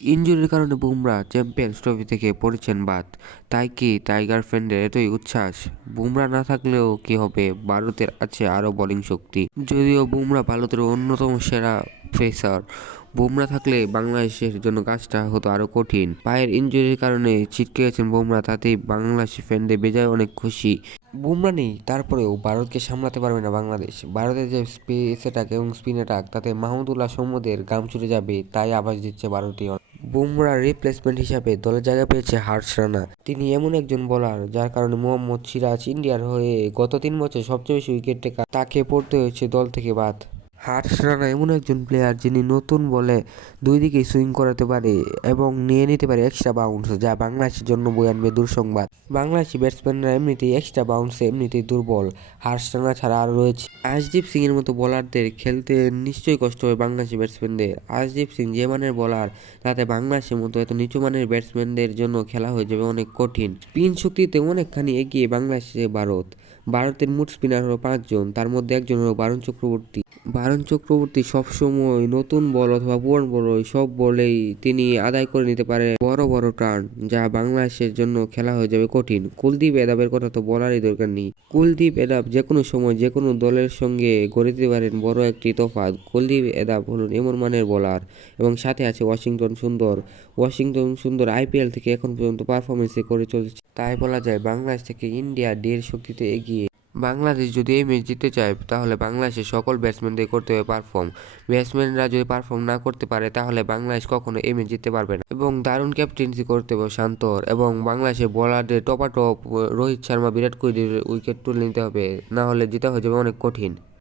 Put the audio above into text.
ইনজুরির কারণে Bumrah champions trophy থেকে পড়েছেন বাদ। তাই কি টাইগার ফ্যানদের এতই উচ্ছ্বাস? বুমরা না থাকলেও কি হবে, ভারতের আছে আরও বোলিং শক্তি। যদিও বুমরা ভারতের অন্যতম সেরা পেসার, বুমরা থাকলে বাংলাদেশের জন্য কাজটা হতো আরও কঠিন। পায়ের ইনজুরির কারণে ছিটকে গেছেন বুমরা, তাতেই বাংলাদেশি ফ্যানদের বেজায় অনেক খুশি। বুমরা নেই, তারপরেও ভারতকে সামলাতে পারবে না বাংলাদেশ। ভারতের যে পেস অ্যাটাক এবং স্পিন অ্যাটাক, তাতে মাহমুদুল্লাহ সৌম্যদের ঘাম ছুটে যাবে, তাই আভাস দিচ্ছে ভারতীয়। বুমরার রিপ্লেসমেন্ট হিসাবে দলে জায়গা পেয়েছে হার্ষ রানা। তিনি এমন একজন বোলার যার কারণে মোহাম্মদ সিরাজ ইন্ডিয়ার হয়ে গত 3 বছর সবচেয়ে বেশি উইকেট টেকা, তাকে পড়তে হয়েছে দল থেকে বাদ। হার্ষ রানা এমন একজন প্লেয়ার যিনি নতুন বলে দুই দিকেই সুইং করাতে পারে এবং নিয়ে নিতে পারে এক্সট্রা বাউন্স, যা বাংলাদেশের জন্য বয়ে আনবে দুঃসংবাদ। বাংলাদেশি ব্যাটসম্যানরা এমনিতেই এক্সট্রা বাউন্সে এমনিতেই দুর্বল। হার্ষ রানা ছাড়া আরও রয়েছে আশদীপ সিং এর মতো বোলারদের, খেলতে নিশ্চয়ই কষ্ট হবে বাংলাদেশি ব্যাটসম্যানদের। আশদীপ সিং যে মানের বোলার, তাতে বাংলাদেশের মতো এত নিচু মানের ব্যাটসম্যানদের জন্য খেলা হয়ে যাবে অনেক কঠিন। স্পিন শক্তিতে অনেকখানি এগিয়ে বাংলাদেশে ভারত। ভারতের মোট স্পিনার হলো 5 জন, তার মধ্যে একজন হলো বারুণ চক্রবর্তী। বারুণ চক্রবর্তী সবসময় নতুন বল অথবা পুরান বল সব বলেই তিনি আদায় করে নিতে পারে বড় বড় টার্ন, যা বাংলাদেশের জন্য খেলা হয়ে যাবে কঠিন। কুলদীপ যাদবের কথা তো বলারই দরকার নেই। কুলদীপ যাদব যে কোনো সময় যে কোনো দলের সঙ্গে গড়ে দিতে পারেন বড় একটি তফাৎ। কুলদীপ যাদব হলেন এমন মানের বোলার, এবং সাথে আছে ওয়াশিংটন সুন্দর। ওয়াশিংটন সুন্দর আইপিএল থেকে এখন পর্যন্ত পারফরমেন্সে করে চলেছে, তাই বলা যায় বাংলাদেশ থেকে ইন্ডিয়া ঢের শক্তিতে এগিয়ে। বাংলাদেশ যদি এই ম্যাচ জিততে চায়, তাহলে বাংলাদেশের সকল ব্যাটসম্যানদের করতে হবে পারফর্ম। ব্যাটসম্যানরা যদি পারফর্ম না করতে পারে, তাহলে বাংলাদেশ কখনো এই ম্যাচ জিততে পারবে না। এবং দারুণ ক্যাপ্টেন্সি করতে হবে শান্তর, এবং বাংলাদেশের বোলারদের টপাটপ রোহিত শর্মা, বিরাট কোহলির উইকেট তুলে নিতে হবে, না হলে জিতা হয়ে যাবে অনেক কঠিন।